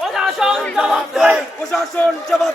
প্রশাসন জবাব দেয়। প্রশাসন জবাব